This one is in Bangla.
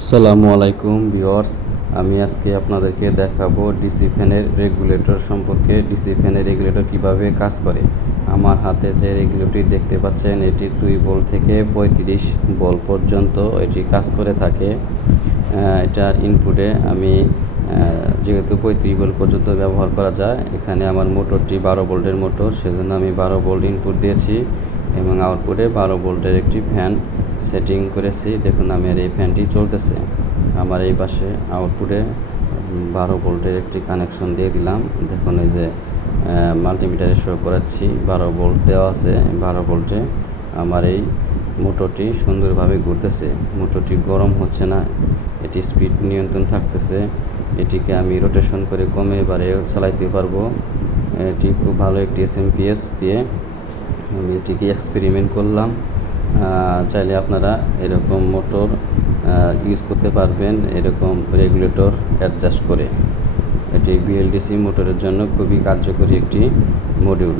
আসসালামু আলাইকুম ভিউয়ার্স। আমি আজকে আপনাদেরকে দেখাবো ডিসি ফ্যানের রেগুলেটর সম্পর্কে। ডিসি ফ্যানের রেগুলেটর কিভাবে কাজ করে। আমার হাতে যে রেগুলেটরটি দেখতে পাচ্ছেন, এটি 2 ভোল্ট থেকে 35 ভোল্ট পর্যন্ত এটি কাজ করে থাকে। এটার ইনপুটে আমি যেহেতু 35 ভোল্ট পর্যন্ত ব্যবহার করা যায়, এখানে আমার মোটরটি 12 ভোল্টের মোটর, সেজন্য আমি 12 ভোল্ট ইনপুট দিয়েছি এবং আউটপুটে 12 ভোল্টের একটি ফ্যান সেটিং করেছি। দেখুন আমার এই ফ্যানটি চলতেছে। আমার এই পাশে আউটপুটে 12 ভোল্টের একটি কানেকশন দিয়ে দিলাম। দেখুন এই যে মাল্টিমিটারে শো করাচ্ছি 12 ভোল্ট দেওয়া আছে। 12 ভোল্টে আমার এই মোটরটি সুন্দরভাবে ঘুরতেছে। মোটরটি গরম হচ্ছে না, এটি স্পিড নিয়ন্ত্রণ থাকতেছে। এটিকে আমি রোটেশন করে কমে বাড়িয়ে চালাইতে পারবো। এটি খুব ভালো একটি এসএমপিএস দিয়ে আমি এটিকে এক্সপেরিমেন্ট করলাম। চাইলে আপনারা এরকম মোটর ইউজ করতে পারবেন, এরকম রেগুলেটর অ্যাডজাস্ট করে। এটি বিএলডিসি মোটরের জন্য খুবই কার্যকরী একটি মডিউল।